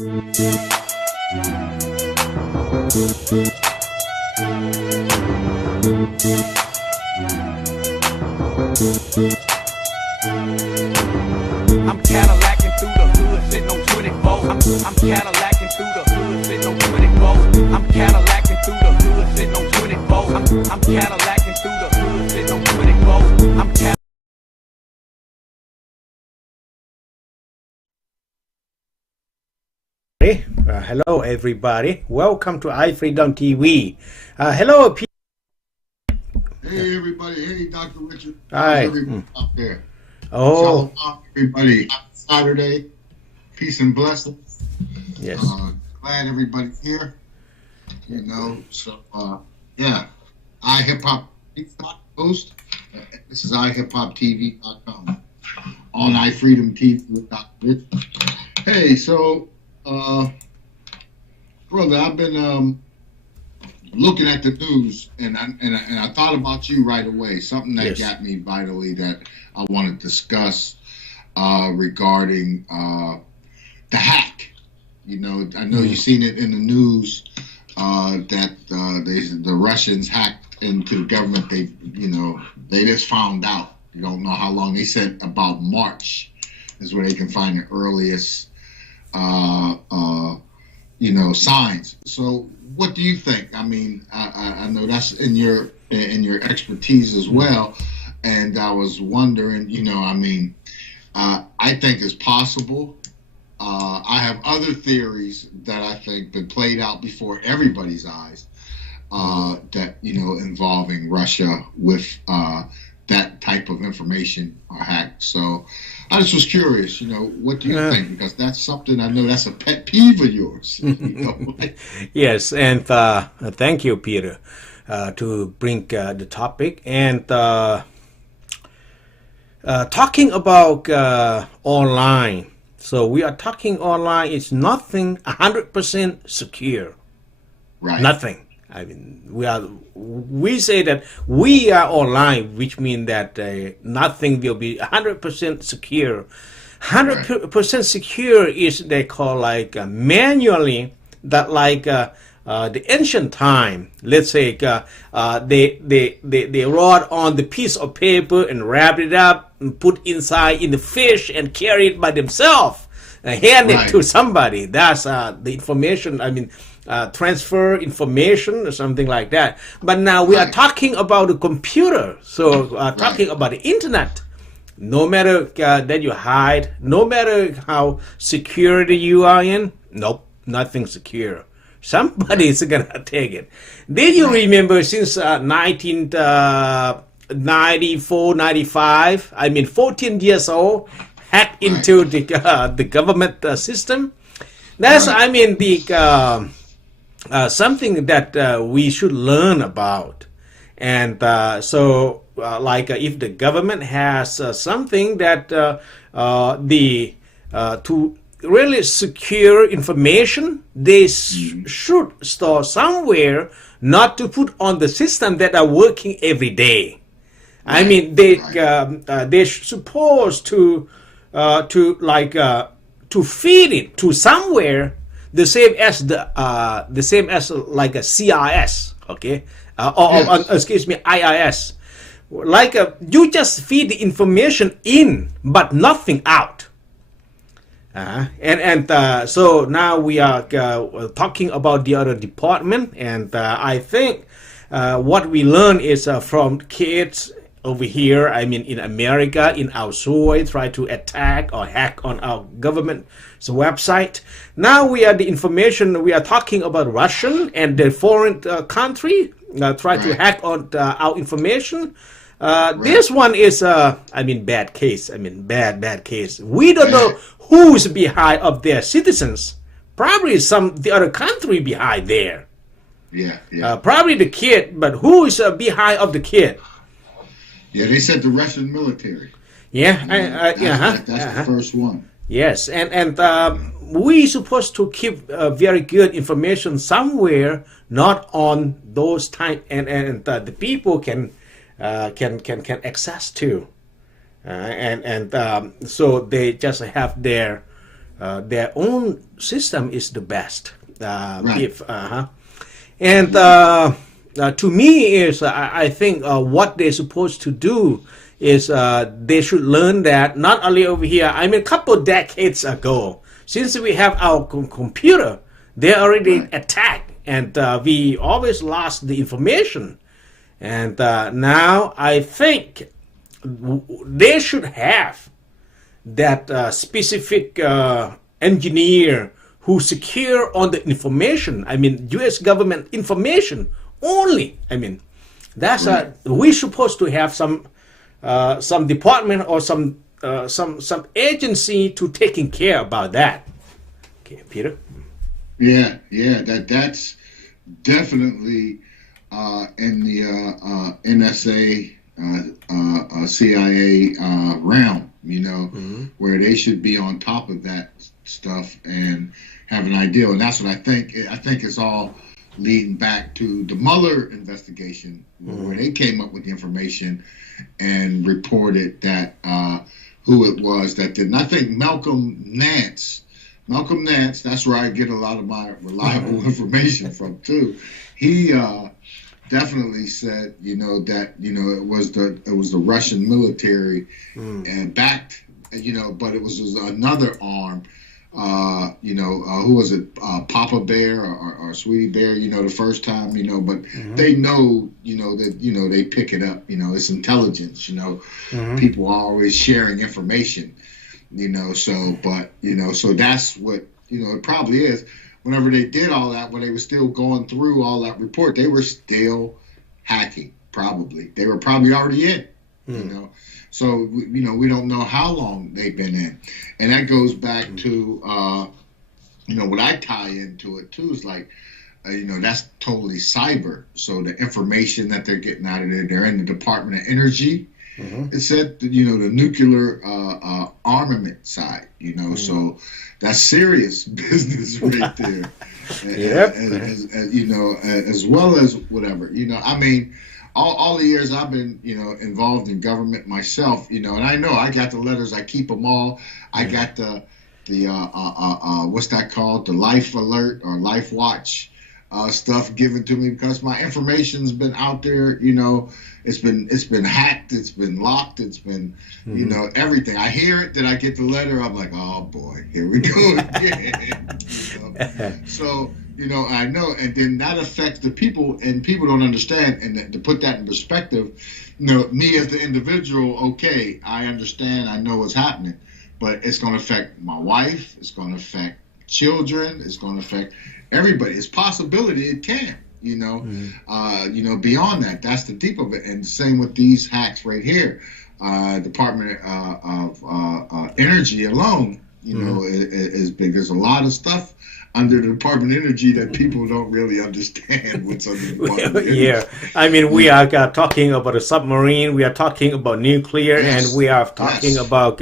Cadillacing through the hood, sitting on 24. I'm Cadillacing through the hood, sitting on 24. I'm Cadillacing through the hood, sitting on 24. I'm Cadillacing through the hood, sitting on 24. I'm Cadillac. Hello everybody, welcome to iFreedomTV. Hello P. Hey everybody, hey Dr. Richard. Hi. Everyone out there. Oh. Shalom, everybody. Happy Saturday. Peace and blessings. Yes. Glad everybody's here. You know, so yeah. iHipHopTV host. This is iHipHopTV.com on iFreedomTV with Dr. Richard. Hey, so brother, I've been looking at the news, and I thought about you right away. Something that got me vitally that I want to discuss regarding the hack. You know, I know you've seen it in the news that the Russians hacked into the government. They just found out. You don't know how long. They said about March is where they can find the earliest signs. So what do you think? I mean, I know that's in your expertise as well, and I was wondering, I think it's possible. I have other theories that I think been played out before everybody's eyes, that involving Russia with that type of information or hack. So I just was curious, what do you think? Because that's something I know that's a pet peeve of yours. Yes, and thank you, Peter, to bring the topic. And talking about online. So we are talking online. It's nothing 100% secure. Right. Nothing. I mean, we say that we are online, which means that nothing will be 100% secure. 100% secure is they call like manually, that like the ancient time. Let's say they wrote on the piece of paper and wrap it up and put inside in the fish and carry it by themselves, hand it to somebody. That's the information. I mean. Transfer information or something like that. But now we are talking about the computer. So talking about the internet. No matter that you hide, no matter how secure you are in, nope, nothing secure. Somebody is gonna take it. Did you remember since 1994, 95? I mean, 14 years old, hacked into the government system. That's I mean the. Something that we should learn about. And if the government has something that to really secure information, they should store somewhere, not to put on the system that are working every day. I mean, they're supposed to feed it to somewhere. The same as like a CRS, okay, excuse me, IRS. Like you just feed the information in, but nothing out. So now we are talking about the other department, and I think what we learn is from kids over here. I mean, in America, in our soil, try to attack or hack on our government's website. Now we are the information. We are talking about Russian and the foreign country try to hack on our information. This one is, bad case. I mean, bad case. We don't know who's behind of their citizens. Probably the other country behind there. Probably the kid, but who is behind of the kid? Yeah, they said the Russian military. Yeah, that's the first one. Yes, and we supposed to keep very good information somewhere, not on those time, and the people can access to, so they just have their their own system is the best. Right. If and to me is I think what they're supposed to do is they should learn that not only over here. I mean, a couple of decades ago, since we have our computer, they already attacked, and we always lost the information. And now I think they should have that specific engineer who secure on the information. I mean, U.S. government information only. I mean, that's we supposed to have some department or some agency to taking care about that. Okay, Peter. Yeah, that's definitely in the NSA, CIA realm, you know, where they should be on top of that stuff and have an idea. And that's what I think. I think it's all leading back to the Mueller investigation, where they came up with the information and reported that who it was that did. And I think Malcolm Nance, that's where I get a lot of my reliable information from too. He definitely said, you know, that, you know, it was the Russian military and backed, you know, but it was another arm. You know, who was it? Papa Bear or Sweetie Bear, you know, the first time, you know, but they know, you know, that, you know, they pick it up, you know, it's intelligence, you know, people are always sharing information, you know, so, but, you know, so that's what, you know, it probably is. Whenever they did all that, when they were still going through all that report, they were still hacking, probably. They were probably already in, you know. So, you know, we don't know how long they've been in. And that goes back to, you know, what I tie into it, too, is like, you know, that's totally cyber. So the information that they're getting out of there, they're in the Department of Energy. It said, you know, the nuclear armament side, you know, so that's serious business right there. You know, as well as whatever, you know, I mean, all the years I've been, you know, involved in government myself, you know, and I know I got the letters, I keep them all. I got the what's that called? The Life Alert or Life Watch stuff given to me, because my information's been out there, you know, it's been hacked, it's been locked, it's been, you know, everything. I hear it, then I get the letter, I'm like, oh boy, here we go again. You know? So, you know, I know, and then that affects the people, and people don't understand. And to put that in perspective, you know, me as the individual, okay, I understand, I know what's happening, but it's going to affect my wife, it's going to affect children, it's going to affect everybody. It's possibility it can, you know, you know, beyond that, that's the deep of it. And same with these hacks right here. Department of Energy alone, you know, is big. There's a lot of stuff under the Department of Energy that people don't really understand what's under the Department of Energy. Yeah, I mean, we are talking about a submarine, we are talking about nuclear, and we are talking about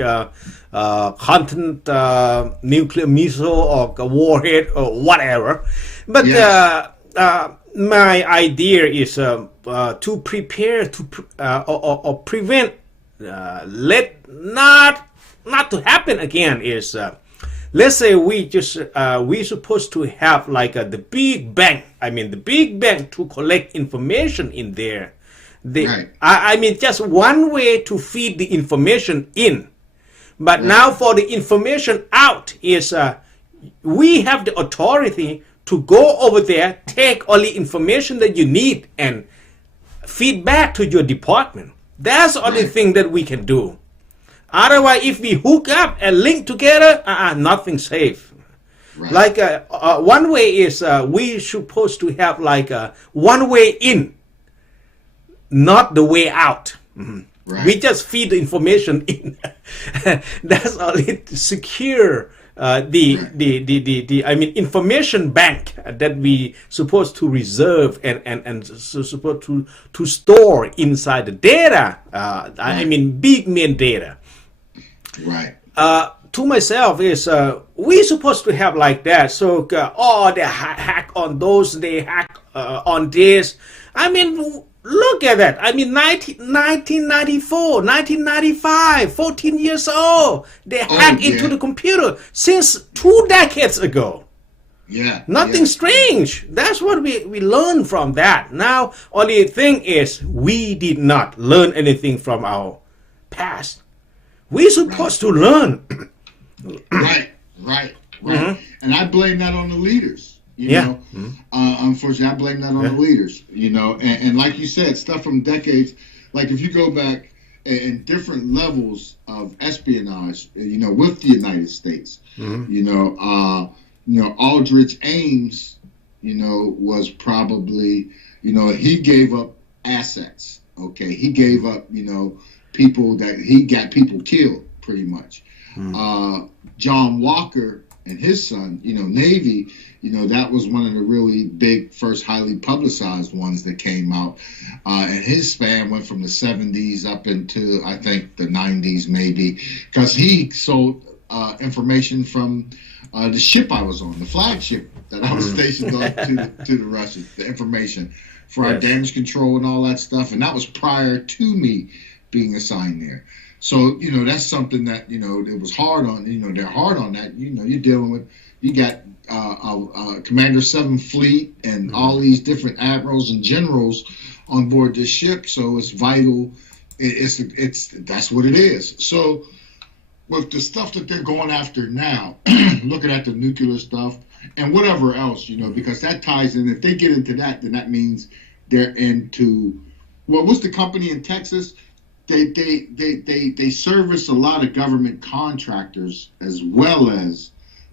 content, nuclear missile or warhead or whatever. But my idea is to prepare or prevent not to happen again is let's say we supposed to have like the big bank. I mean, the big bank to collect information in there. I mean, just one way to feed the information in. But now for the information out is we have the authority to go over there, take all the information that you need and feed back to your department. That's the only thing that we can do. Otherwise, if we hook up and link together, nothing's safe. Like one way is we supposed to have like one way in, not the way out. We just feed the information in. That's only to secure the I mean information bank that we supposed to reserve and supposed to store inside the data. I mean big main data. To myself is we supposed to have like that. So they hack on those, they hack on this. I mean, look at that. I mean, 1994, 1995, 14 years old. They hacked into the computer since 2 decades ago. Yeah. Nothing strange. That's what we learned from that. Now, only thing is, we did not learn anything from our past. We're supposed to learn. Right. And I blame that on the leaders. You know, unfortunately, I blame that on the leaders. You know, and like you said, stuff from decades. Like if you go back in different levels of espionage, you know, with the United States, you know, Aldrich Ames, you know, was probably, you know, he gave up assets. Okay, he gave up, you know, people that he got people killed pretty much. John Walker and his son, you know, Navy, you know, that was one of the really big, first highly publicized ones that came out. And his span went from the 70s up into, I think, the 90s maybe, because he sold information from the ship I was on, the flagship that I was stationed on to the Russians, the information for our damage control and all that stuff. And that was prior to me being assigned there. So, you know, that's something that, you know, it was hard on, you know, they're hard on that. You know, you're dealing with, you got Commander 7th Fleet and all these different admirals and generals on board this ship. So it's vital. It's that's what it is. So with the stuff that they're going after now, looking at the nuclear stuff and whatever else, you know, because that ties in. If they get into that, then that means they're into, well, what's the company in Texas? They service a lot of government contractors as well as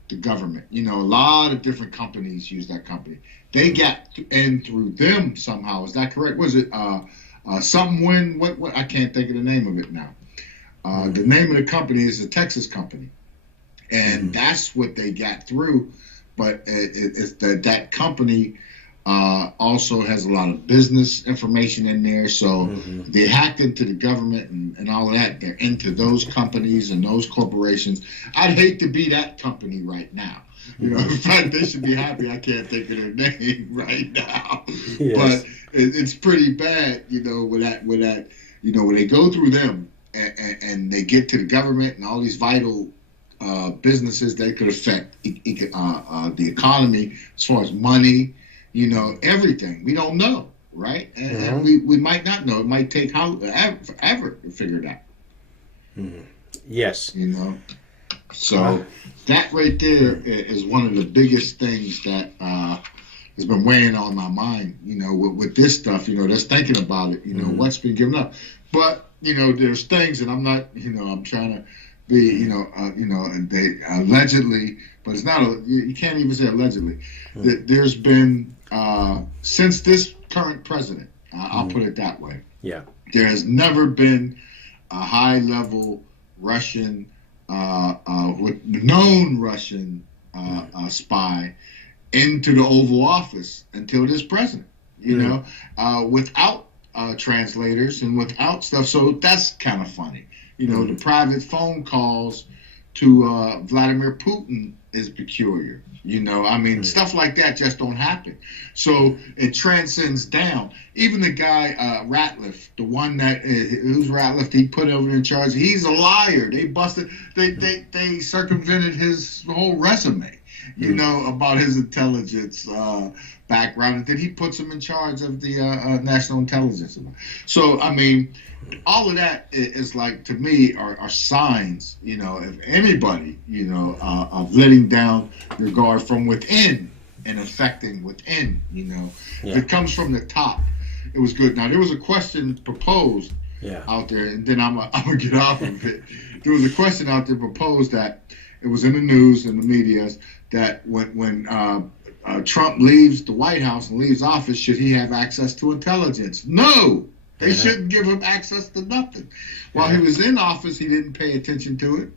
the government. You know, a lot of different companies use that company. They get in through them somehow. Is that correct? Was it something? What? I can't think of the name of it now. The name of the company is a Texas company, and that's what they got through. But it's that company also has a lot of business information in there. So they hacked into the government and all of that. They're into those companies and those corporations. I'd hate to be that company right now. You know, in fact, they should be happy I can't think of their name right now. Yes. But it's pretty bad, you know, with that, you know, when they go through them and they get to the government and all these vital businesses that could affect the economy as far as money, you know, everything. We don't know, right? And we might not know. It might take forever to figure it out. Yes. You know, so that right there is one of the biggest things that has been weighing on my mind, you know, with this stuff, you know, that's thinking about it, you know, what's been given up. But, you know, there's things, and I'm not, you know, I'm trying to be, you know, and they allegedly, but it's not, you can't even say allegedly, that there's been, since this current president, I'll put it that way. Yeah. There has never been a high-level Russian, known Russian spy into the Oval Office until this president, you know, without translators and without stuff. So that's kind of funny. You know, the private phone calls to Vladimir Putin is peculiar. You know, I mean, stuff like that just don't happen. So it transcends down. Even the guy, Ratliff, the one that, who's Ratliff, he put over in charge, he's a liar. They busted, they circumvented his whole resume, you know, about his intelligence background. And then he puts him in charge of the national intelligence. So, I mean, all of that is like, to me, are signs, you know, if anybody, you know, of letting down your guard from within and affecting within, you know. If it comes from the top, it was good. Now, there was a question proposed out there, and then I'm gonna get off of it. There was a question out there proposed that it was in the news and the media that when Trump leaves the White House and leaves office, should he have access to intelligence? No. They shouldn't give him access to nothing. While he was in office, he didn't pay attention to it.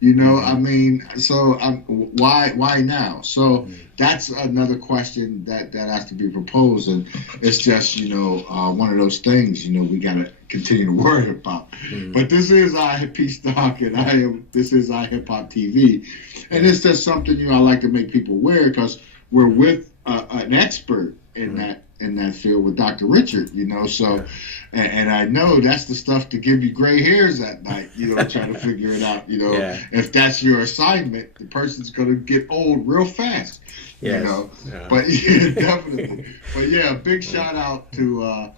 You know, I mean, so why now? So that's another question that has to be proposed, and it's just, you know, one of those things, you know, we got to continue to worry about. But this is PSTOCK, and this is iHipHopTV, and it's just something, you know, I like to make people aware, because we're with an expert in that in that field with Dr. Richard, you know. So, and I know that's the stuff to give you gray hairs at night, you know, trying to figure it out, you know. If that's your assignment, the person's going to get old real fast, you know. But yeah, definitely. But yeah, big shout out to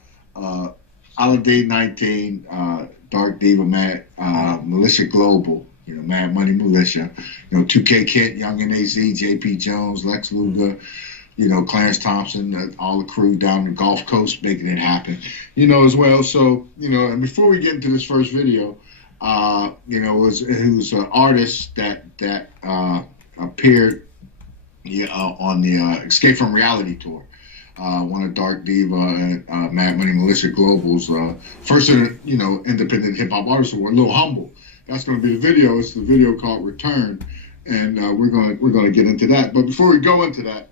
Holiday 19, Dark Diva, Mad, Militia Global, you know, Mad Money Militia, you know, 2K Kent, Young NAZ, JP Jones, Lex Luger, you know, Clarence Thompson, all the crew down the Gulf Coast making it happen, you know, as well. So, you know, and before we get into this first video, you know, it was an artist that appeared on the Escape from Reality tour. One of Dark Diva and Mad Money Militia Global's first, you know, independent hip hop artists. We're a little humble. That's going to be the video. It's the video called Return, and we're going to get into that. But before we go into that,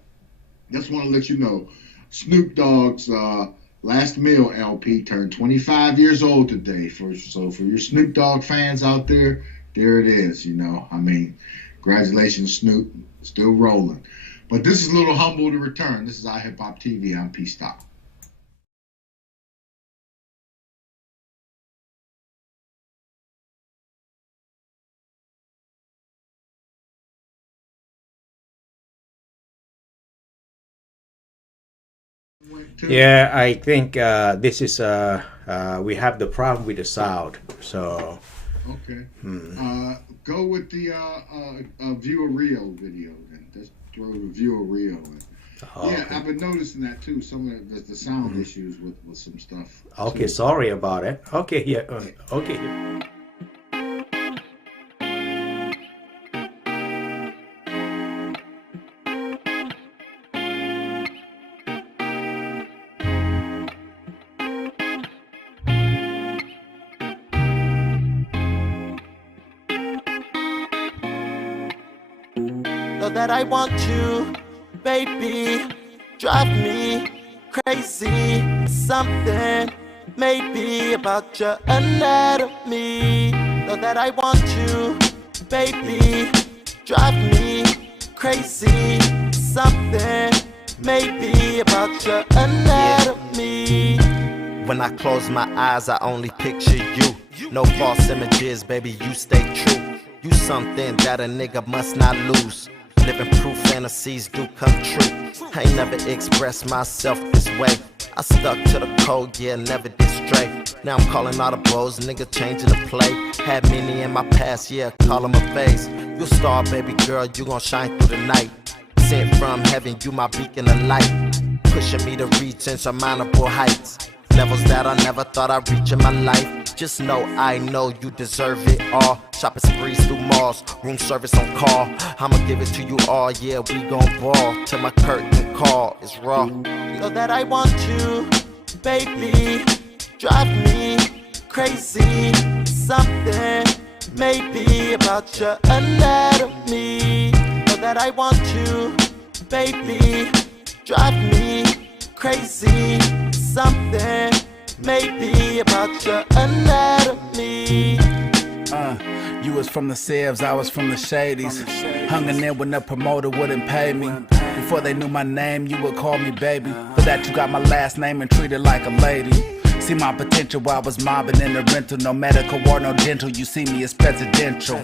just want to let you know, Snoop Dogg's Last Meal LP turned 25 years old today. So for your Snoop Dogg fans out there, there it is. You know, I mean, congratulations, Snoop, still rolling. But this is a little humble to return. This is iHipHopTV. I'm PSTOCK. Yeah, I think this is we have the problem with the sound. So okay, go with the View of Rio video then. Just throw the View of Rio in. Yeah, I've been noticing that too. Some of the sound issues with some stuff. Okay, too. sorry about it. Okay, yeah, okay. That I want you, baby, drive me crazy. Something maybe about your anatomy. Know that I want you, baby, drive me crazy. Something maybe about your anatomy. When I close my eyes, I only picture you. No false images, baby, you stay true. You something that a nigga must not lose. Living proof fantasies do come true. I ain't never expressed myself this way. I stuck to the code, yeah, never did stray. Now I'm calling all the bros, nigga changing the play. Had many in my past, yeah, call them a phase. You a star, baby girl, you gon' shine through the night. Sent from heaven, you my beacon of light. Pushing me to reach insurmountable heights. Levels that I never thought I'd reach in my life. Just know I know you deserve it all. Shopping sprees through malls, room service on call. I'ma give it to you all, yeah, we gon' ball. Till my curtain call is raw. Know that I want you, baby, drive me crazy. Something maybe about your anatomy. Know that I want you, baby, drive me crazy. Something maybe about your anatomy. You was from the Sevs, I was from the Shadies. Hung in there when the promoter wouldn't pay me. Before they knew my name, you would call me baby. For that you got my last name and treated like a lady. See my potential while I was mobbing in the rental. No medical or no dental, you see me as presidential.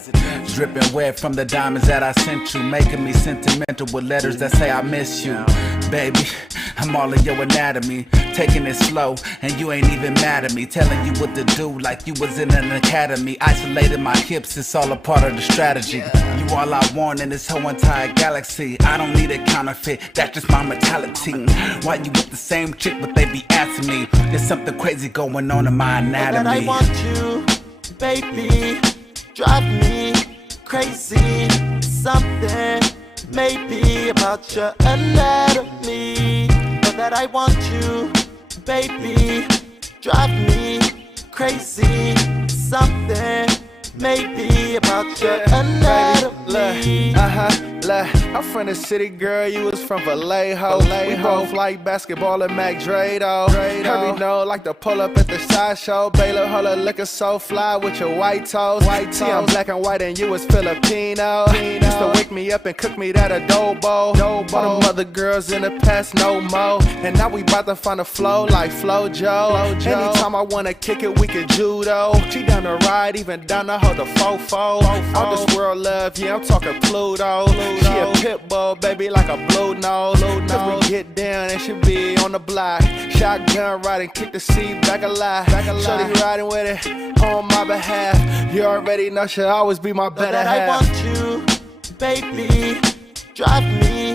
Dripping wet from the diamonds that I sent you. Making me sentimental with letters that say I miss you. Baby, I'm all in your anatomy. Taking it slow, and you ain't even mad at me. Telling you what to do like you was in an academy. Isolating my hips, it's all a part of the strategy. You all I want in this whole entire galaxy. I don't need a counterfeit, that's just my mentality. Why you with the same chick, but they be asking me? There's something crazy going on in my anatomy. That I want you, baby, drive me crazy. Something maybe about your anatomy. Know that I want you, baby, drive me crazy. Something maybe about your anatomy. I'm from the city, girl, you was from Vallejo. We both like basketball and Mac Drado. Heard me know, like to pull up at the sideshow. Baylor, holla, looking so fly with your white toes. See, I'm black and white and you was Filipino. Used to wake me up and cook me that adobo. All them other girls in the past, no more. And now we bout to find a flow like Flojo. Anytime I wanna kick it, we can judo. She down the ride, even down to hold the fofo. All this world love, yeah, I'm talking Pluto. She a pit bull, baby, like a blue nose. Cause we get down and she be on the block. Shotgun riding, kick the seat back a lot. Shorty riding with it on my behalf. You already know she'll always be my better that half. I want you, baby, drive me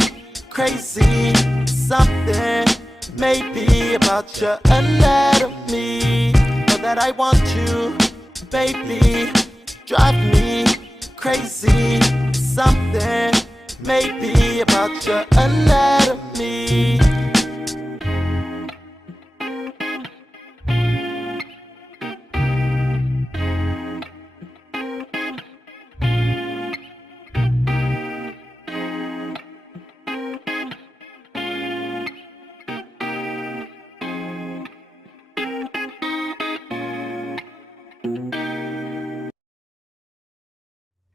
crazy. Something maybe about your anatomy. Know that I want you, baby, drive me crazy. Something maybe about your anatomy.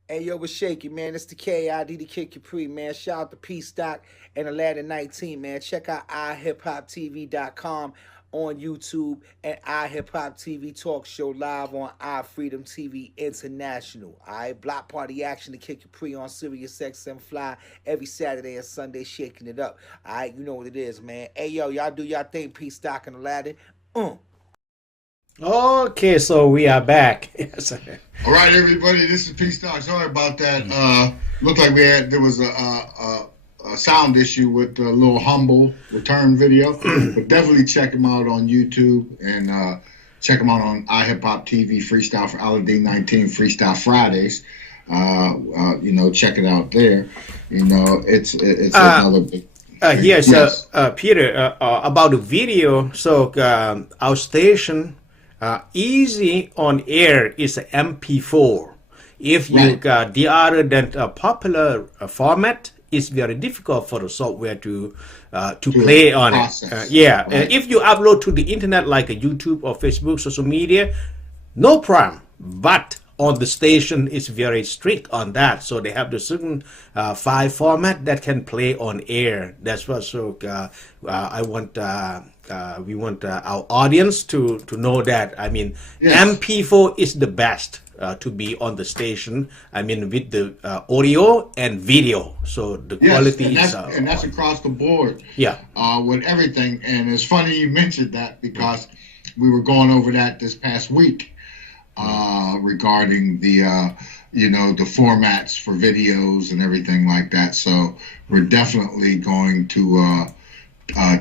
Hey, yo, what's shaking, man? It's the KID, the Kid Capri, man. Shout out to PSTOCK and Aladdin 19, man. Check out iHipHopTV.com on YouTube and iHipHopTV Talk Show live on iFreedomTV International. All right, block party action, the Kid Capri on Sirius XM Fly every Saturday and Sunday, shaking it up. All right, you know what it is, man. Hey, yo, y'all do y'all thing, PSTOCK and Aladdin. Okay, so we are back. Yes. All right, everybody, this is PSTOCK. Sorry about that. Looked like there was a sound issue with the little humble return video, but definitely check him out on YouTube and check him out on iHipHopTV Freestyle for Aladdin 19 Freestyle Fridays. You know, check it out there. You know, it's another big. Yes, Peter, about the video. So our station. Easy on air is MP4. If you got the other than popular format, it's very difficult for the software to play on it. If you upload to the internet like a YouTube or Facebook, social media, no problem. But on the station, it's very strict on that. So they have the certain file format that can play on air. That's what. So I want. We want our audience to know that. I mean, MP4 is the best to be on the station. I mean, with the audio and video. So the quality is... and that's across the board. Yeah. With everything. And it's funny you mentioned that because we were going over that this past week regarding the... you know, the formats for videos and everything like that. So we're definitely going to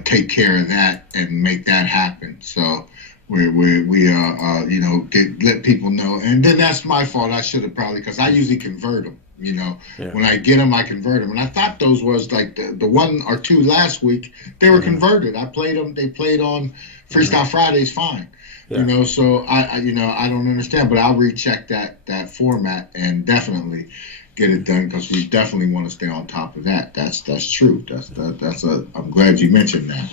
take care of that and make that happen. So we you know, let people know. And then that's my fault. I should have probably, because I usually convert them. You know, when I get them, I convert them. And I thought those was like the one or two last week, they were converted. I played them. They played on Freestyle Fridays fine. You know, so I you know, I don't understand, but I'll recheck that format and definitely get it done because we definitely want to stay on top of that. That's true. I'm glad you mentioned that.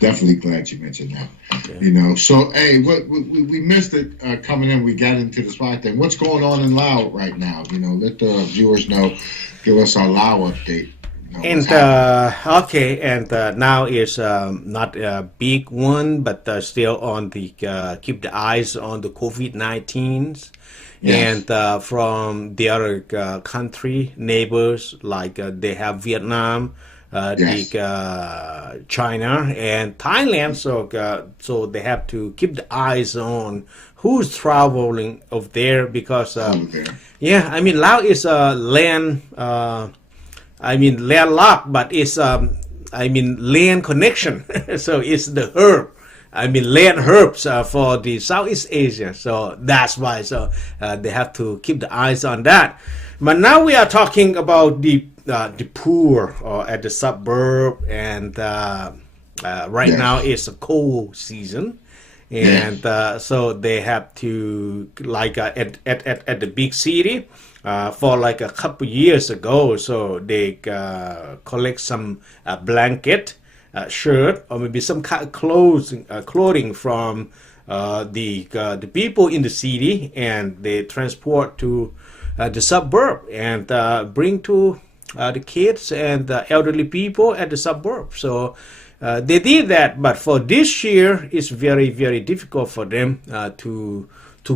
Definitely glad you mentioned that. You know, so hey, we missed it coming in. We got into the spot thing. What's going on in Lao right now? You know, let the viewers know. Give us our Lao update. And now is not a big one, but still on the keep the eyes on the COVID-19. And from the other country neighbors, like they have Vietnam, the China and Thailand, so they have to keep the eyes on who's traveling over there because I mean, Laos is a land. I mean, landlocked, but it's I mean, land connection. So it's the herb. I mean, land herbs for the Southeast Asia. So that's why. So they have to keep the eyes on that. But now we are talking about the poor or at the suburb, and right now it's a cold season. and so they have to like at the big city for like a couple years ago. So they collect some blanket, shirt, or maybe some kind of clothing from the people in the city, and they transport to the suburb and bring to the kids and the elderly people at the suburb. So they did that, but for this year, it's very, very difficult for them to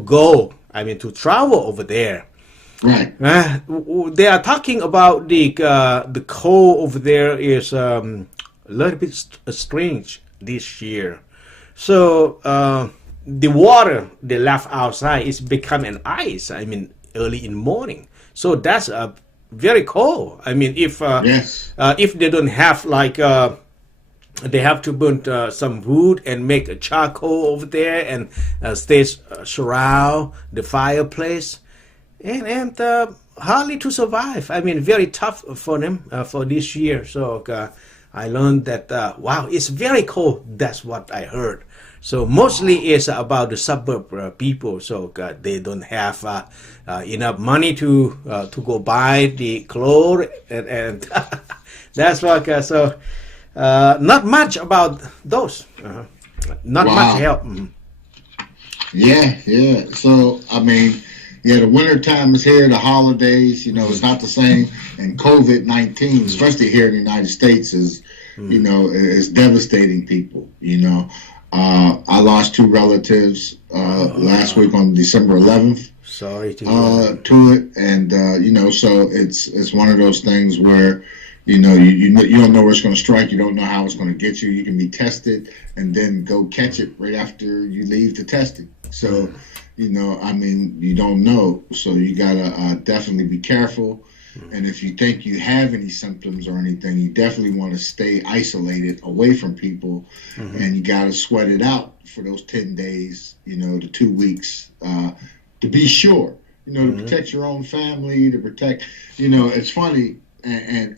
go. I mean, to travel over there. Right. They are talking about the cold over there is a little bit strange this year. So the water they left outside is become an ice. I mean, early in the morning. So that's very cold. I mean, if they don't have like they have to burn some wood and make a charcoal over there and stay surround the fireplace, and hardly to survive. I mean, very tough for them for this year. So I learned that wow, it's very cold. That's what I heard. So mostly it's about the suburb people. So they don't have enough money to go buy the clothes, and that's what. So not much about those. Not much help. Yeah. So I mean, the winter time is here. The holidays, it's not the same. And COVID-19, especially here in the United States, is is devastating people. I lost 2 relatives last week on December 11th. Sorry to it, and so it's one of those things where you don't know where it's going to strike. You don't know how it's going to get you. You can be tested and then go catch it right after you leave the testing. So I mean, you don't know. So you gotta definitely be careful. And if you think you have any symptoms or anything, you definitely want to stay isolated away from people, and you got to sweat it out for those 10 days, to 2 weeks, to be sure, to protect your own family, to protect, it's funny, and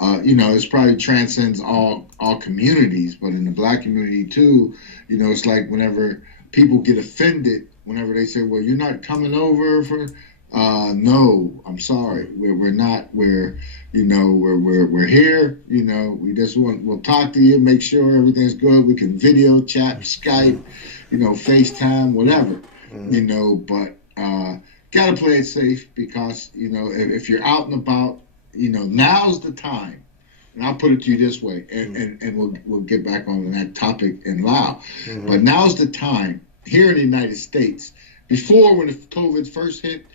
it's probably transcends all communities, but in the Black community too, it's like whenever people get offended, whenever they say, well, you're not coming over for... no, I'm sorry. We're not. We're here. We just we'll talk to you, make sure everything's good. We can video chat, Skype, FaceTime, whatever. But gotta play it safe, because if you're out and about, now's the time. And I'll put it to you this way, and we'll get back on that topic in Lao. But now's the time here in the United States. Before, when the COVID first hit,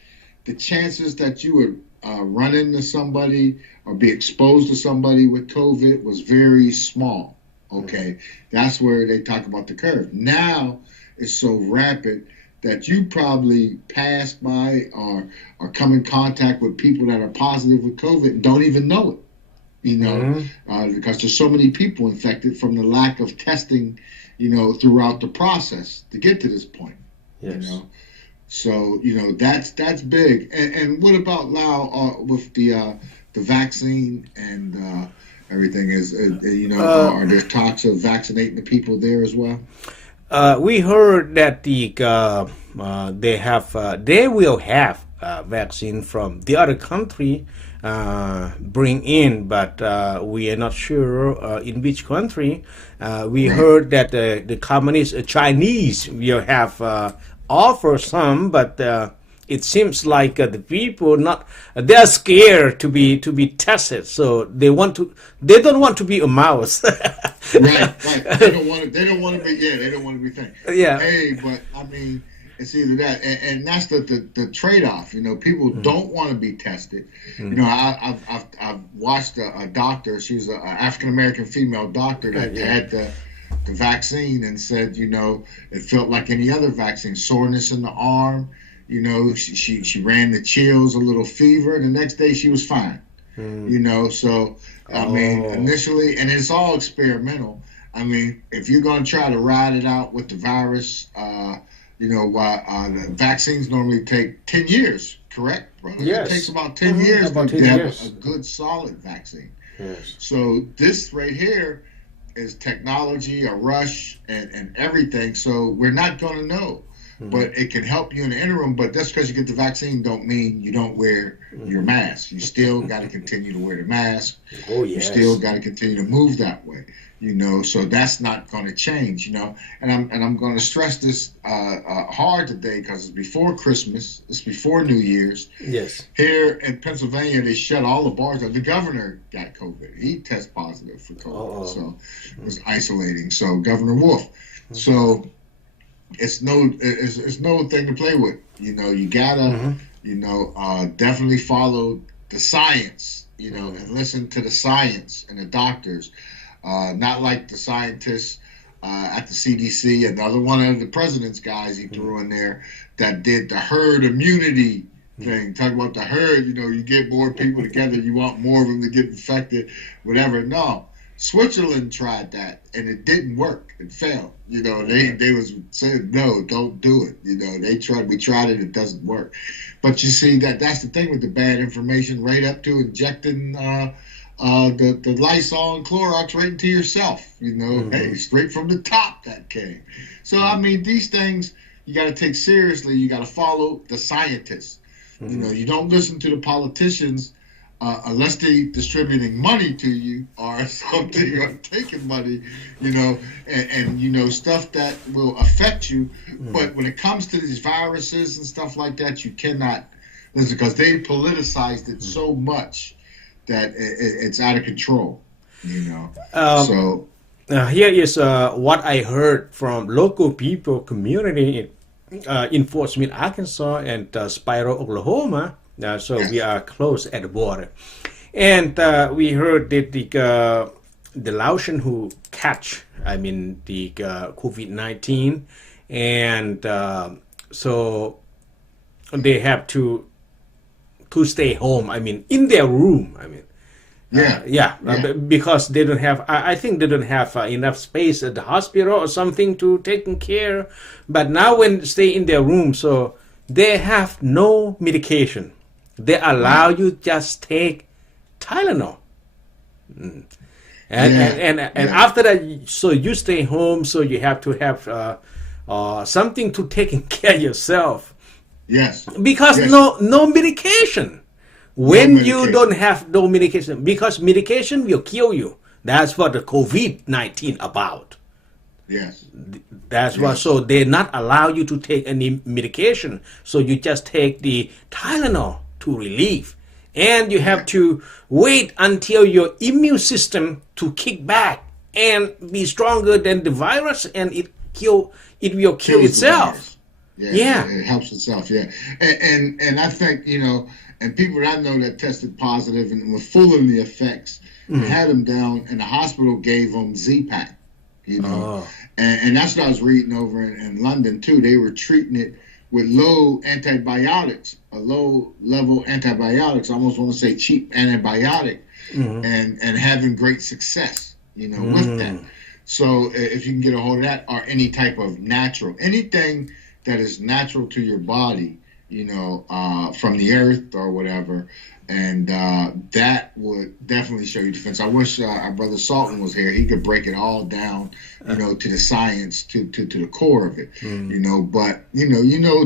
the chances that you would run into somebody or be exposed to somebody with COVID was very small. Okay, that's where they talk about the curve. Now it's so rapid that you probably pass by or come in contact with people that are positive with COVID and don't even know it. Because there's so many people infected from the lack of testing, throughout the process to get to this point. Yes. So that's big. And what about Lao with the vaccine and everything? Are there talks of vaccinating the people there as well? We heard that they will have vaccine from the other country bring in, but we are not sure in which country. We heard that the communist Chinese will have offer some, but it seems like the people they're scared to be tested, so they don't want to be a mouse. right. They don't want to be thing. Yeah. Hey, but I mean, it's either that, and that's the trade-off. People don't want to be tested. I've watched a doctor. She was an African American female doctor that had the vaccine and said, it felt like any other vaccine, soreness in the arm, she ran the chills, a little fever, and the next day she was fine. So I mean, initially, and it's all experimental. I mean, if you're going to try to ride it out with the virus, the vaccines normally take 10 years, correct, brother? Yes. It takes about 10 years to have a good solid vaccine. Yes. So this right here, is technology, a rush, and everything. So we're not going to know. But it can help you in the interim. But just because you get the vaccine don't mean you don't wear your mask. You still got to continue to wear the mask. Oh, yes. You still got to continue to move that way. So that's not going to change. And I'm going to stress this hard today because it's before Christmas. It's before New Year's. Yes. Here in Pennsylvania, they shut all the bars. The governor got COVID. He tested positive for COVID, so it was isolating. So Governor Wolf. So. It's no thing to play with. You gotta, definitely follow the science, and listen to the science and the doctors. Not like the scientists at the CDC, another one of the president's guys he threw in there that did the herd immunity thing. Talk about the herd, you get more people together, you want more of them to get infected, whatever. No. Switzerland tried that and it didn't work. It failed. They was saying no, don't do it. We tried it, it doesn't work. But you see that's the thing with the bad information, right up to injecting the Lysol and Clorox right into yourself. Hey, straight from the top that came. So I mean, these things you got to take seriously. You got to follow the scientists. You don't listen to the politicians. Unless they distributing money to you or something or taking money, and stuff that will affect you. But when it comes to these viruses and stuff like that, you cannot listen because they politicized it so much that it's out of control. So here is what I heard from local people, community in Fort Smith, Arkansas, and Spiro, Oklahoma. So we are close at the border, and we heard that the Laotian who catch, the COVID-19, and so they have to stay home. In their room. Because they don't have. I think they don't have enough space at the hospital or something to take care. But now when they stay in their room, so they have no medication. They allow you just take Tylenol, and after that, so you stay home. So you have to have something to taking care of yourself. Yes. Because no medication. When you don't have no medication, because medication will kill you. That's what the COVID-19 about. Yes. That's what. So they not allow you to take any medication. So you just take the Tylenol to relieve, and you have to wait until your immune system to kick back and be stronger than the virus, and it will kill itself. It helps itself. And I think and people that I know that tested positive and were full of the effects had them down, and the hospital gave them Z-Pack. And that's what I was reading over in London too. They were treating it with low antibiotics, a low-level antibiotics, I almost want to say cheap antibiotic, and having great success, with that. So if you can get a hold of that, or any type of anything that is natural to your body, from the earth or whatever, and that would definitely show you defense. I wish our brother Sultan was here. He could break it all down, to the science, to the core of it, But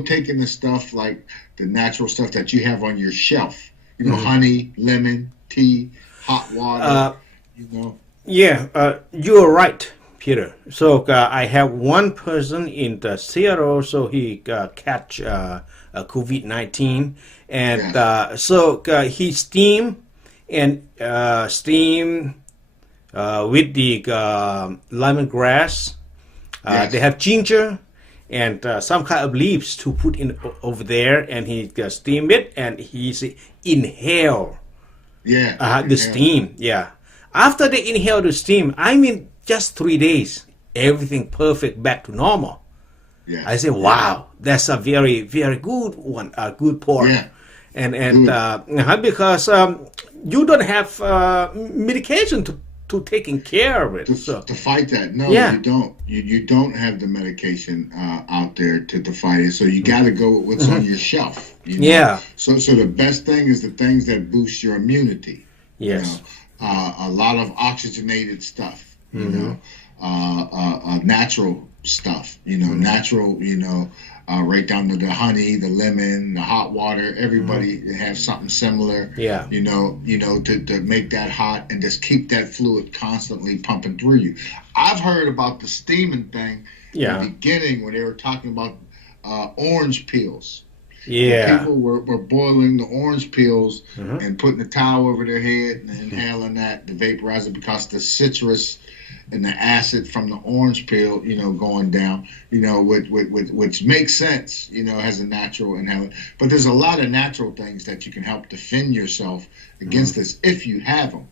taking the stuff like the natural stuff that you have on your shelf, honey, lemon, tea, hot water, Yeah, you're right, Peter. So I have one person in the Seattle, so he catch COVID-19, and so he steam with the lemongrass. They have ginger and some kind of leaves to put in over there, and he steam it, and he's inhale. The steam. After they inhale the steam, just 3 days, everything perfect, back to normal. I say, wow, that's a very, very good one, a good pork. Because you don't have medication to taking care of it. To fight that. No, you don't. You don't have the medication out there to fight it. So you got to go with what's on your shelf. So the best thing is the things that boost your immunity. Yes. A lot of oxygenated stuff. you know, natural stuff, you know, natural, you know, right down to the honey, the lemon, the hot water. Everybody have something similar, you know, to make that hot and just keep that fluid constantly pumping through you. I've heard about the steaming thing in the beginning when they were talking about orange peels. People were boiling the orange peels and putting the towel over their head and inhaling that, the vaporizer, because the citrus and the acid from the orange peel, you know, going down, you know, which makes sense, you know, as a natural inhalant. But there's a lot of natural things that you can help defend yourself against this if you have them,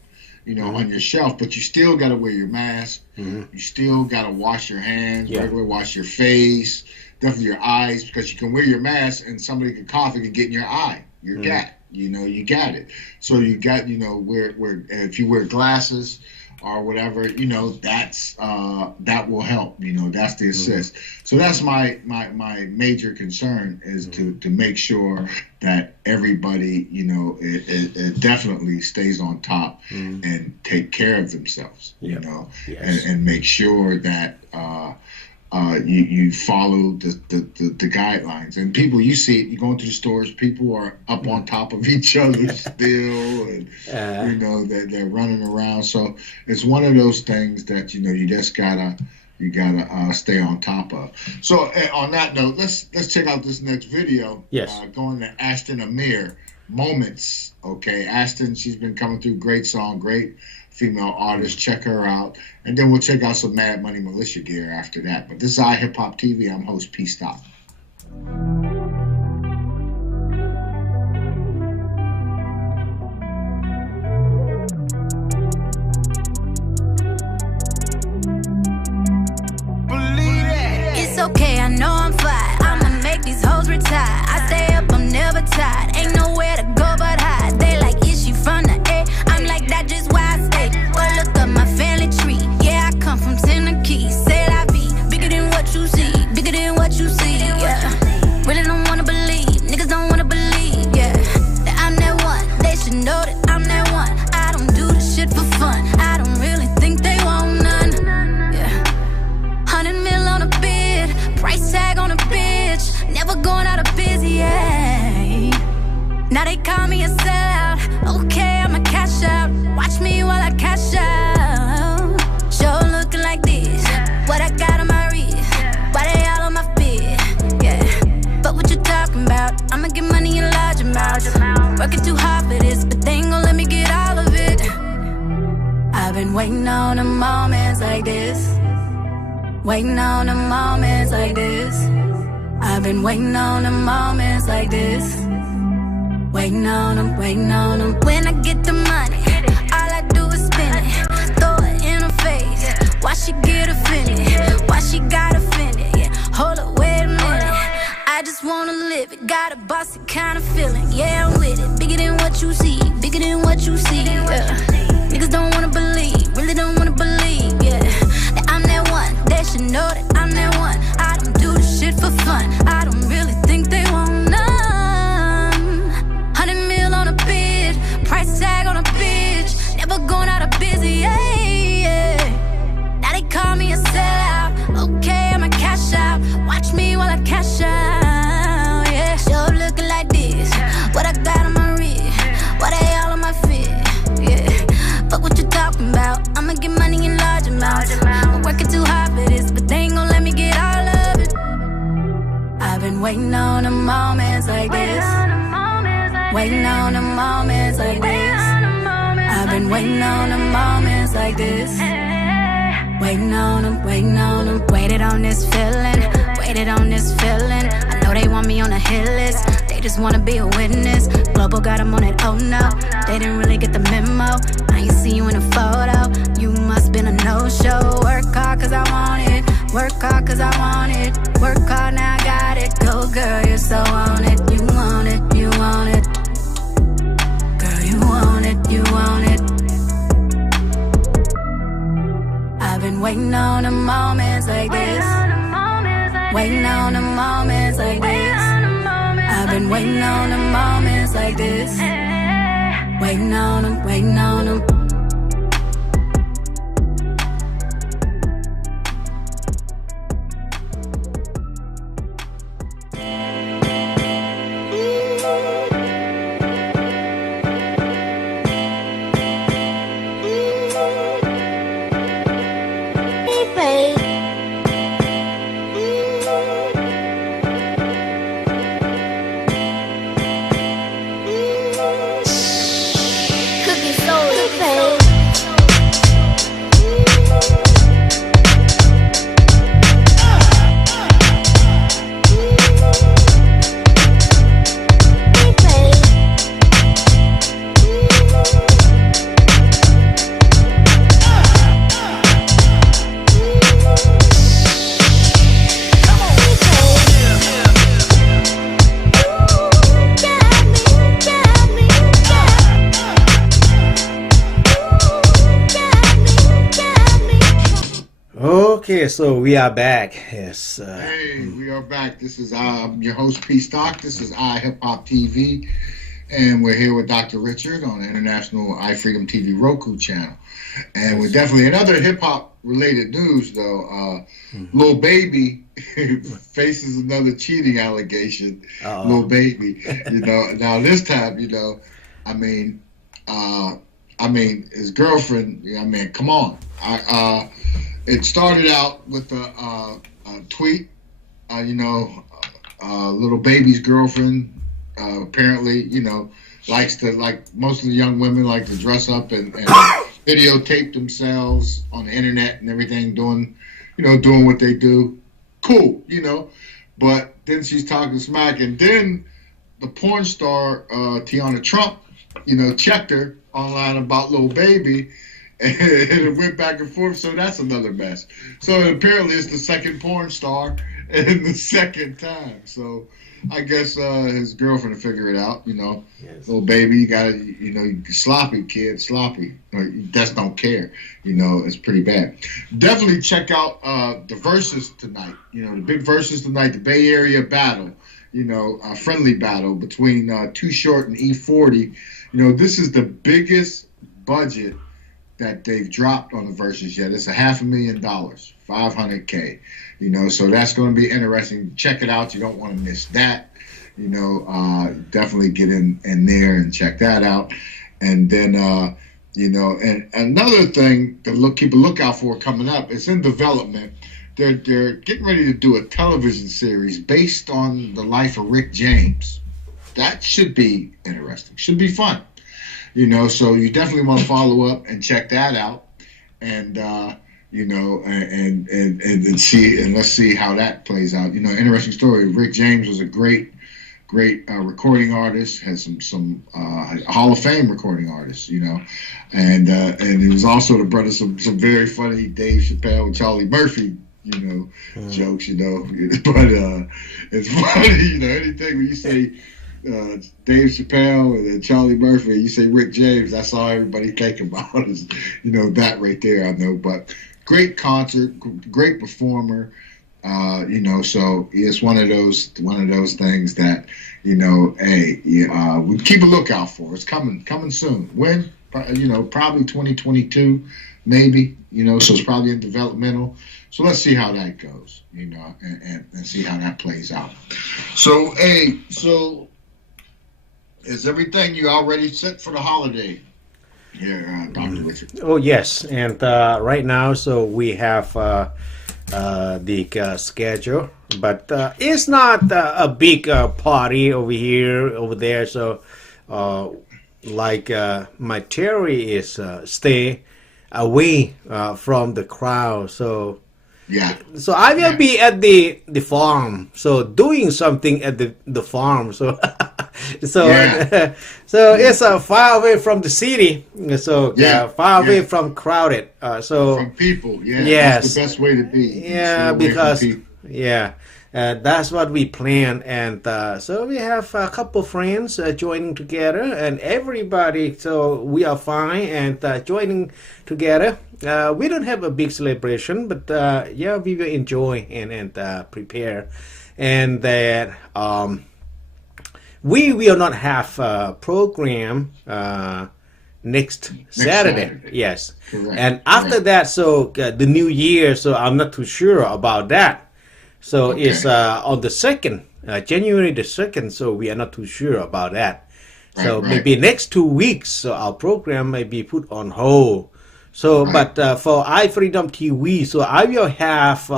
you know, on your shelf. But you still got to wear your mask. You still got to wash your hands, regularly wash your face, definitely your eyes, because you can wear your mask and somebody could cough, it could get in your eye, your gat, you know, you got it. So you got, you know, where if you wear glasses or whatever, you know, that's that will help, you know, that's the assist. So that's my major concern is to make sure that everybody, you know, it definitely stays on top and take care of themselves, you know, and make sure that you follow the guidelines. And people, you see it, you go into the stores, people are up on top of each other still, and you know, they're running around. So it's one of those things that, you know, you just gotta stay on top of. So on that note, let's check out this next video. Going to AHMIR, Moments. Okay, ASHTON, she's been coming through, great song, great female artist, check her out. And then we'll check out some Mad Money Militia gear after that. But this is iHipHopTV. I'm host PSTOCK. It's okay, I know I'm fine. I'ma make these hoes retire. I stay up, I'm never tired. Ain't nowhere to go but hide. They like, is she from the A? I'm like, that just why I stay. Go look up my family tree. Yeah, I come from Tennessee. Say I be bigger than what you see. Bigger than what you see, yeah. Really don't wanna believe. Niggas don't wanna believe, yeah. That I'm that one. They should know that I'm that one. I don't do this shit for fun. I don't really think they want none, yeah. 100 mil on a bid. Price tag on a bitch. Never going out of busy, yeah. Now they call me a sellout. Okay, I'ma cash out. Watch me while I cash out. Show looking like this. What I got on my wrist. Why they all on my feet? Yeah. But what you talking about? I'ma get money in large amounts. Working too hard for this, but they ain't gon' let me get all of it. I've been waiting on the moments like this. Waiting on the moments like this. I've been waiting on the moments like this. Waiting on them, waiting on them. When I get the money, all I do is spend it. Throw it in her face. Why she get offended? Why she got offended? Yeah, hold up, wait a minute. I just wanna live it. Got a bossy kind of feeling. Yeah, I'm with it. Bigger than what you see. Bigger than what you see. Yeah. Niggas don't wanna believe. Really don't wanna believe. Yeah, that I'm that one. They should know that I'm that one. I don't do this shit for fun. I don't really think they want none. 100 mil on a bid. Price tag on a bitch. Never going out of busy, yeah. Now they call me a sellout. Okay, I'ma cash out. Watch me while I cash out, yeah. Show looking like this. What I got on my wrist. Why they all on my feet, yeah. Fuck what you talking about. I'ma get money in large amounts. I'm working too hard for this, but they ain't gon' let me get all of it. I've been waiting on the moments like this. Waiting on the moments like this. I've been waiting on the moments like this. Waiting on them, waiting on them. Waited on this feeling. Waited on this feeling. I know they want me on a hit list. They just wanna be a witness. Global got them on it, oh no. They didn't really get the memo. I ain't see you in a photo. You must been a no-show. Work hard cause I want it. Work hard cause I want it. Work hard now I got it. Go girl, you're so on it. You want it, you want it. Girl, you want it, you want it. I've been waiting on the moments like this. Waiting on the moments like this. I've been waiting on the moments like this. Waiting on them, waiting on them. Okay, so we are back. Yes. Hey, we are back. This is your host PSTOCK. This is iHipHopTV, and we're here with Dr. Richard on the international iFreedomTV Roku channel. And we're definitely in other hip hop related news though. Lil Baby faces another cheating allegation. Lil Baby, now this time, his girlfriend. Come on. It started out with a tweet. Lil Baby's girlfriend apparently, likes to, like most of the young women, like to dress up and videotape themselves on the internet and everything, doing what they do. Cool, But then she's talking smack, and then the porn star Tiana Trump, checked her online about Lil Baby. And it went back and forth, so that's another mess. So apparently it's the second porn star and the second time. So I guess his girlfriend will figure it out, Yes. Lil Baby, you gotta, sloppy kid, sloppy. Just don't care, it's pretty bad. Definitely check out the verses tonight. The big verses tonight, the Bay Area battle, a friendly battle between Too Short and E40. This is the biggest budget that they've dropped on the verses yet. It's $500,000, $500K. So that's going to be interesting. Check it out. You don't want to miss that. Definitely get in there and check that out. And then, and another thing to keep a lookout for coming up. It's in development. They're getting ready to do a television series based on the life of Rick James. That should be interesting. Should be fun. So you definitely want to follow up and check that out, and and see, and let's see how that plays out. Interesting story. Rick James was a great recording artist, has some Hall of Fame recording artists, and he was also the brother of some very funny Dave Chappelle and Charlie Murphy, jokes, but it's funny, anything when you say Dave Chappelle and then Charlie Murphy, you say Rick James, that's all everybody think about is, that right there, I know. But great concert, great performer, so it's one of those things that, we keep a lookout for. It's coming soon. When? Probably 2022, maybe, so it's probably in developmental. So let's see how that goes, and see how that plays out. So, is everything you already set for the holiday here, Dr. Richard? Oh, yes. And right now, so we have the schedule, but it's not a big party over there. So, my theory is stay away from the crowd. So, yeah. So I will be at the farm, so doing something at the farm. So so it's far away from the city. So far away from crowded. So from people. Yeah. Yes. That's the best way to be. Yeah, because that's what we plan, and so we have a couple friends joining together, and everybody. So we are fine and joining together. We don't have a big celebration, but we will enjoy and prepare, and that we will not have a program next Saturday. Yes, correct. And after that, so the New Year. So I'm not too sure about that. So it's on the 2nd, January the 2nd. So we are not too sure about that. So maybe next 2 weeks, so our program may be put on hold. So, Right. but for iFreedom TV, so I will have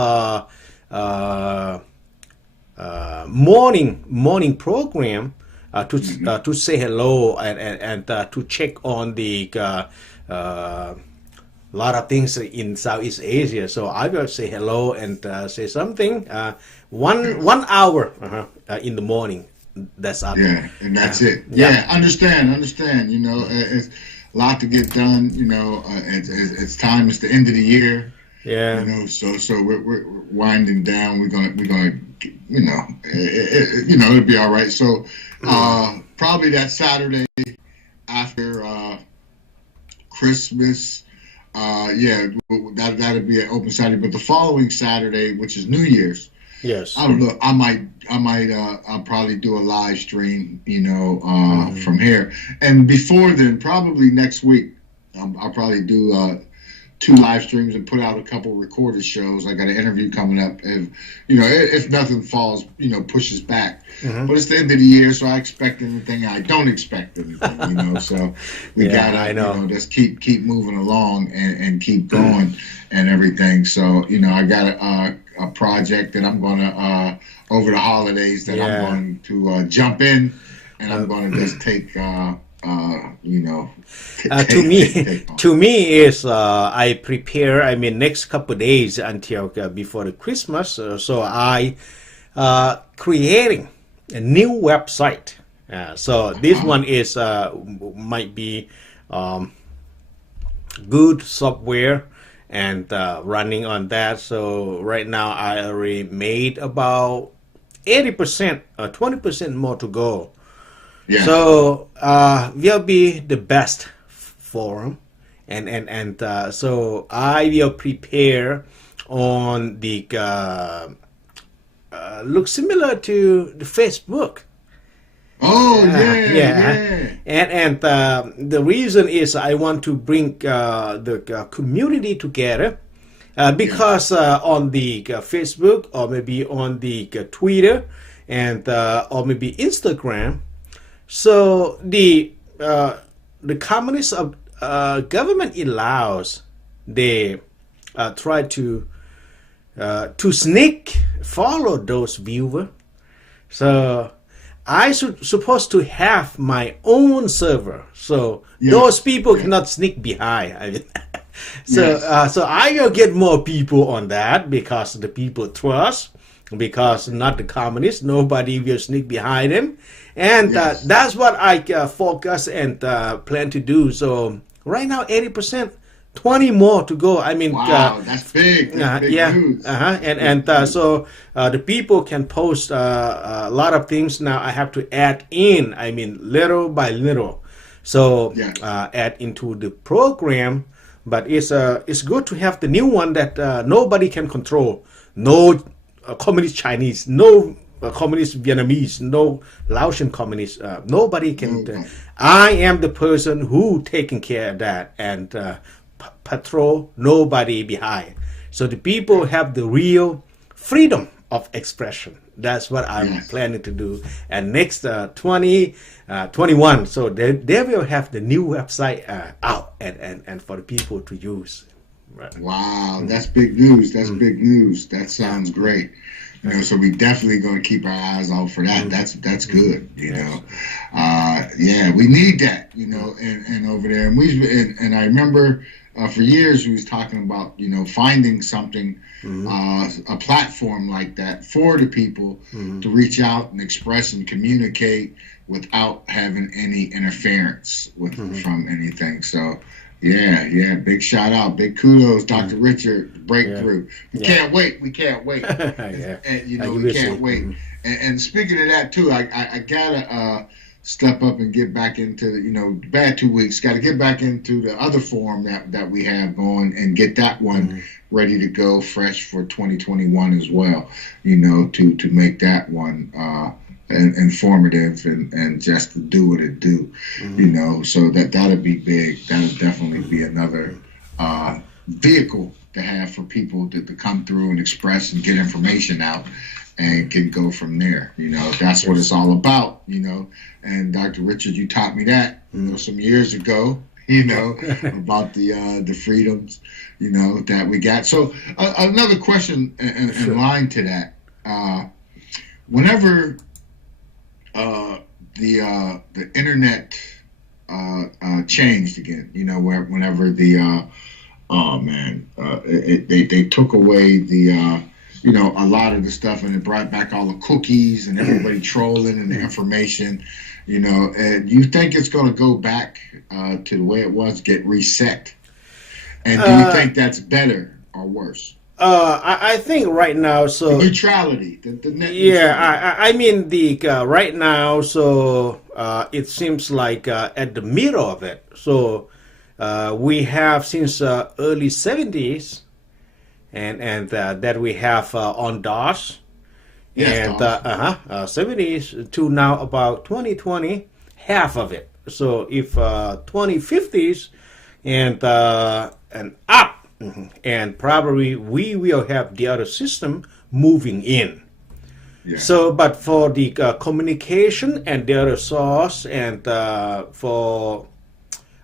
morning program to say hello and to check on the lot of things in Southeast Asia. So I will say hello and say something. 1 hour in the morning. That's up. Yeah, and that's it. Yeah, understand. You know, it's a lot to get done. You know, it's time. It's the end of the year. Yeah. You know, so we're winding down. We're gonna you know, it'll be all right. So probably that Saturday after Christmas. That'll be an open Saturday. But the following Saturday, which is New Year's. Yes. I don't know. I'll probably do a live stream, you know, from here. And before then, probably next week, I'll probably do 2 live streams and put out a couple recorded shows. I got an interview coming up. If nothing falls, pushes back. But it's the end of the year, so I expect anything. I don't expect anything, you know. So we gotta, just keep moving along and keep going and everything. So I got a project that I'm gonna over the holidays that I'm going to jump in, and I'm going to just take. To me is I prepare. I mean, next couple of days until before the Christmas. So I creating a new website. So this one is might be good software and running on that. So right now I already made about 80%, 20% more to go. Yeah. So will be the best forum, and so I will prepare on the look similar to the Facebook. Oh yeah. And the reason is I want to bring the community together. Because on the Facebook or maybe on the Twitter and or maybe Instagram. So the communists of government in Laos, they try to sneak follow those viewers. So I supposed to have my own server, so those people cannot sneak behind. I mean, so I will get more people on that because the people trust. Because not the communists, nobody will sneak behind them. And that's what I focus and plan to do. So right now, 80%, 20 more to go. I mean, wow, that's big. That's big news. So the people can post a lot of things now. I have to add in. I mean, little by little. So add into the program. But it's good to have the new one that nobody can control. No communist Chinese, no communist Vietnamese, no Laotian communists. Nobody can. I am the person who taking care of that and patrol nobody behind. So the people have the real freedom of expression. That's what I'm planning to do. And next 2021, so they will have the new website out and for the people to use. Right. Wow, that's big news. That's big news. That sounds great. So we definitely going to keep our eyes out for that. That's good. We need that. And over there, and I remember for years we was talking about finding something, a platform like that for the people to reach out and express and communicate without having any interference from anything. So. Yeah, big shout out, big kudos, Dr. Richard, breakthrough. We can't wait. We can't wait. And, we can't wait. And speaking of that too, I gotta step up and get back into bad 2 weeks. Got to get back into the other forum that we have going and get that one ready to go, fresh for 2021 as well. To make that one. And informative and just to do what it do, so that'll be big. That'll definitely be another vehicle to have for people to come through and express and get information out and can go from there. That's what it's all about, and Dr. Richard, you taught me that, some years ago. about the freedoms, that we got. So another question in line to that, whenever the internet changed again, whenever they took away the a lot of the stuff, and it brought back all the cookies and everybody trolling and the information, and you think it's going to go back to the way it was, get reset? And do you think that's better or worse? I think right now, so the neutrality, the net neutrality. I mean the right now, so it seems like at the middle of it. So we have since early 70s, and that we have on DOS, and 70s to now about 2020, half of it. So if 2050s and up. And probably we will have the other system moving in. Yeah. So, but for the communication and the other source, and for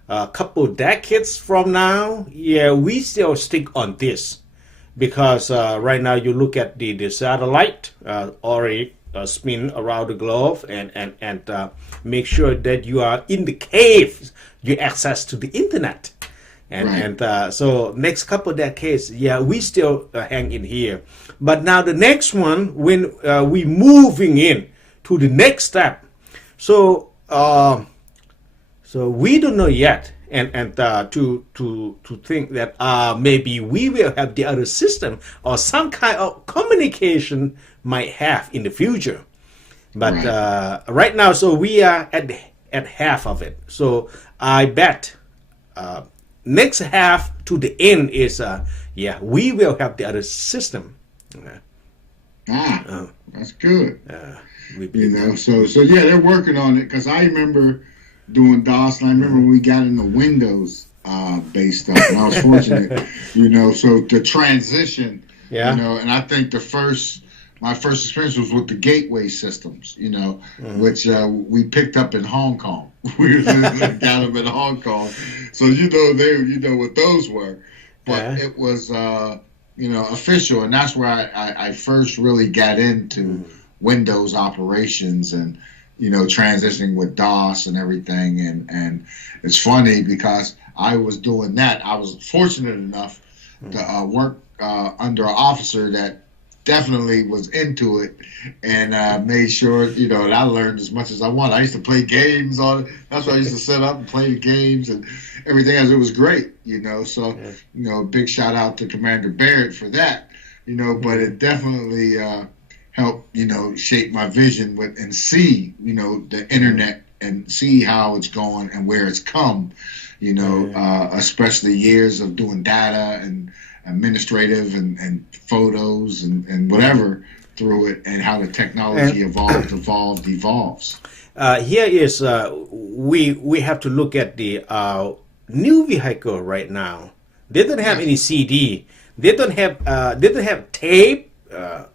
a couple decades from now, we still stick on this, because right now you look at the satellite already spin around the globe, and make sure that you are in the cave, you access to the internet. And so next couple of decades, we still hang in here. But now the next one, when we moving in to the next step, so we don't know yet, and to think that maybe we will have the other system or some kind of communication might have in the future. But right now, so we are at half of it. So I bet. Next half to the end is we will have the other system. That's good. So they're working on it, because I remember doing DOS, and I remember when we got into Windows based stuff, and I was fortunate, so the transition, and I think my first experience was with the gateway systems, which we picked up in Hong Kong. We got them in Hong Kong, so what those were. But it was official, and that's where I first really got into Windows operations, and transitioning with DOS and everything. And it's funny, because I was doing that. I was fortunate enough to work under an officer that definitely was into it, and made sure that I learned as much as I wanted. I used to play games on it. That's why I used to set up and play the games and everything else. It was great, So big shout out to Commander Barrett for that, But it definitely helped shape my vision and see the internet, and see how it's going and where it's come, especially years of doing data and administrative and photos and whatever through it, and how the technology evolves. Here is we have to look at the new vehicle right now. They don't have any CD. They don't have tape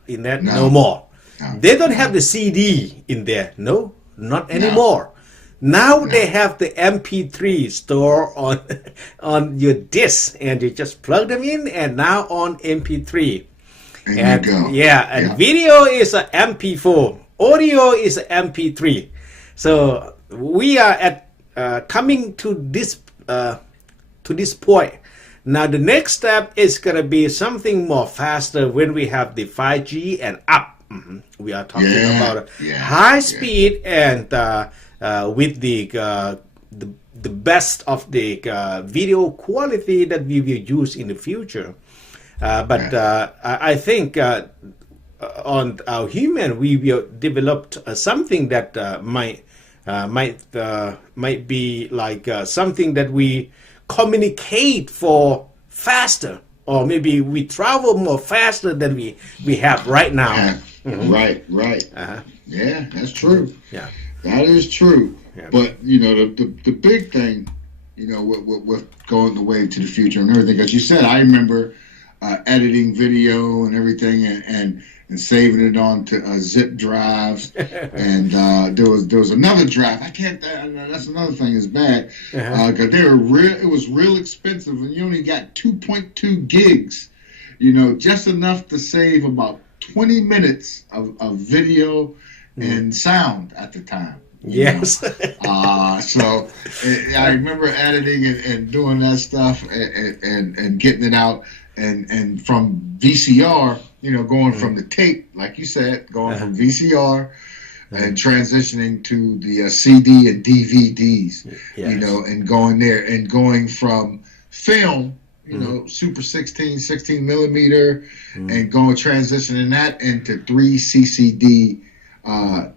in that no more. No. They don't have the CD in there. No, not anymore. Now they have the MP3 store on your disc, and you just plug them in, and now on MP3. And you go. And video is a MP4, audio is a MP3. So we are at coming to this point. Now the next step is gonna be something more faster when we have the 5G and up. We are talking about high speed and with the best of the video quality that we will use in the future. But I think on our human, we will develop something that might be like something that we communicate for faster, or maybe we travel more faster than we have right now. Right. Yeah, that's true. Yeah. That is true. Yeah. But the big thing, with going the way to the future and everything, as you said, I remember editing video and everything, and and saving it onto zip drives. And there was another drive. I can't. That's another thing is bad because they were real. It was real expensive, and you only got 2.2 gigs. You know, just enough to save about 20 minutes of video and sound at the time. Yes. So I remember editing and doing that stuff and getting it out and from VCR, you know, going from the tape, like you said, going from VCR and transitioning to the CD and DVDs, you know, and going there and going from film, you know, Super 16 millimeter, and transitioning that into 3 CCD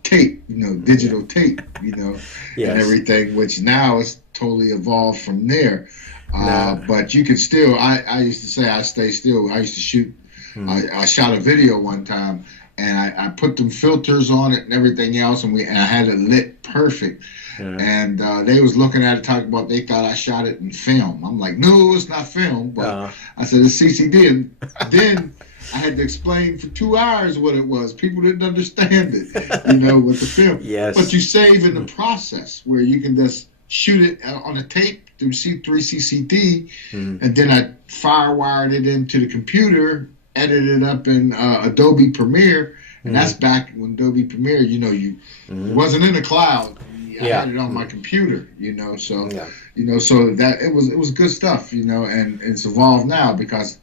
tape, you know, digital tape, you know, and everything, which now is totally evolved from there. But you can still, I used to say I stay still. I used to shoot, I shot a video one time, and I put them filters on it and everything else, and I had it lit perfect. And they was looking at it, talking about they thought I shot it in film. I'm like, no, it's not film. But I said it's CCD. And then I had to explain for 2 hours what it was. People didn't understand it, you know, with the film. But you save in the process where you can just shoot it on a tape through C3 CCD, and then I firewired it into the computer, edited it up in Adobe Premiere, and that's back when Adobe Premiere, you know, it wasn't in the cloud. I had it on my computer, you know, so you know, so that it was good stuff, you know, and it's evolved now because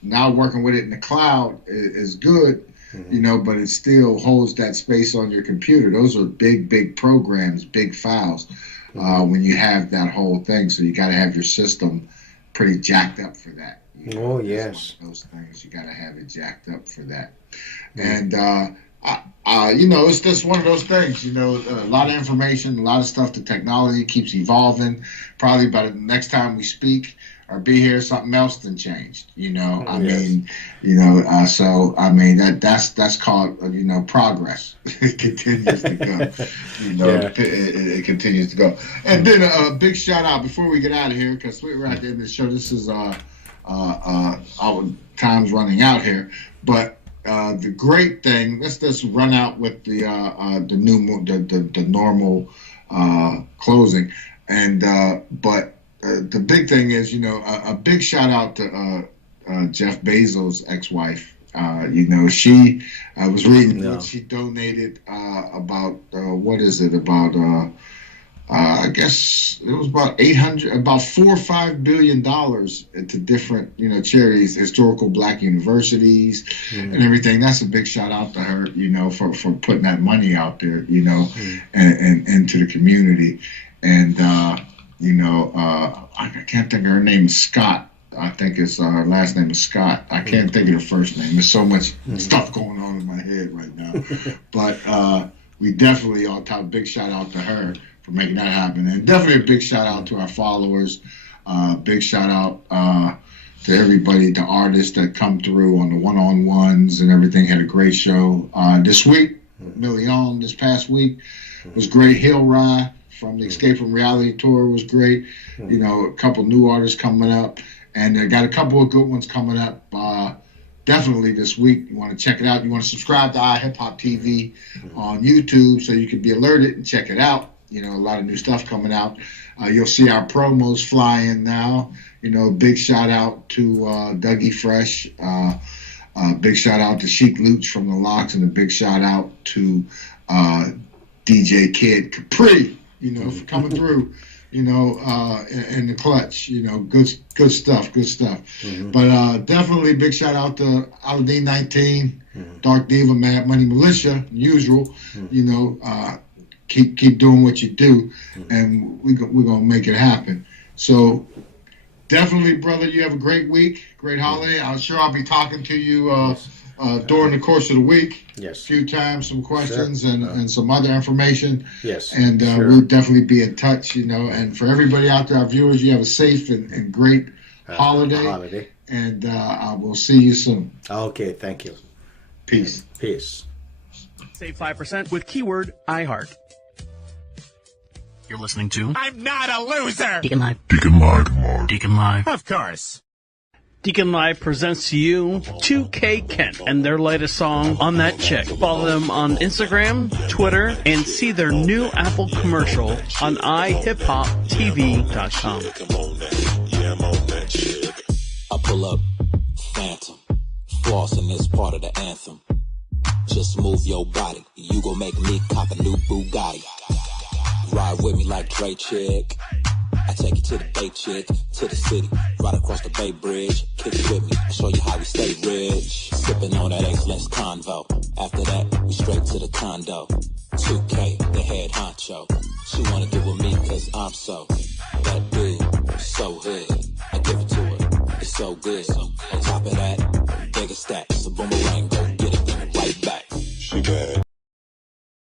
now working with it in the cloud is good, you know, but it still holds that space on your computer. Those are big programs, big files, when you have that whole thing. So you got to have your system pretty jacked up for that. You know? Oh, yes. Those things, you got to have it jacked up for that. And, you know, it's just one of those things, you know, a lot of information, a lot of stuff. The technology keeps evolving. Probably by the next time we speak or be here, something else done changed, you know. I mean, you know, so I mean that's called, you know, progress. It continues to go, you know. It continues to go. And then a big shout out before we get out of here, because we're at the end of the show. This is our time's running out here, but the great thing. Let's just run out with the normal closing, and but. The big thing is, you know, a big shout out to Jeff Bezos' ex-wife. You know, she I was reading what she donated about what is it about I guess it was about about $4 or $5 billion to different, you know, charities, historical Black universities, and everything. That's a big shout out to her, you know, for putting that money out there, you know, and into the community. And you know, I can't think of her name is Scott. I think it's her last name is Scott. I can't think of her first name. There's so much stuff going on in my head right now. But we definitely on top. Big shout out to her for making that happen, and definitely a big shout out to our followers. Big shout out to everybody, the artists that come through on the one-on-ones and everything. Had a great show this week. Million this past week was great. Hill Rye from the Escape from Reality tour was great. You know, a couple new artists coming up, and I got a couple of good ones coming up definitely this week. You want to check it out. You want to subscribe to iHipHopTV on YouTube so you can be alerted and check it out. You know, a lot of new stuff coming out. You'll see our promos flying now. You know, big shout out to Dougie Fresh. Big shout out to Chic Luch from the Locks, and a big shout out to DJ Kid Capri, you know, for coming through, you know, in the clutch, you know, good stuff. But definitely big shout out to Aladdin 19, Dark Diva, Mad Money Militia, usual, you know, keep doing what you do, and we're gonna make it happen. So definitely, brother, you have a great week, great holiday. I'm sure I'll be talking to you during the course of the week. Yes. A few times, some questions and some other information. Yes. And we'll definitely be in touch, you know. And for everybody out there, our viewers, you have a safe and great holiday. And we'll see you soon. Okay, thank you. Peace. Peace. Save 5% with keyword iHeart. You're listening to I'm not a loser. Deacon Live. Deacon Live. Deacon Live. Of course. Deacon Live presents to you 2K Kent and their latest song, On That Chick. Follow them on Instagram, Twitter, and see their new Apple commercial on iHipHopTV.com. I pull up, phantom, flossing is part of the anthem. Just move your body, you gon' make me cop a new Bugatti. Ride with me like Dre Chick. I take you to the Bay Chick, to the city, right across the Bay Bridge. Kick it with me, I'll show you how we stay rich. Sipping on that excellence convo. After that, we straight to the condo. 2K, the head honcho. She wanna get with me cause I'm so that dude, so hood. I give it to her, it's so good. On top of that, bigger stacks, a boomerang, go get it right back. She bad.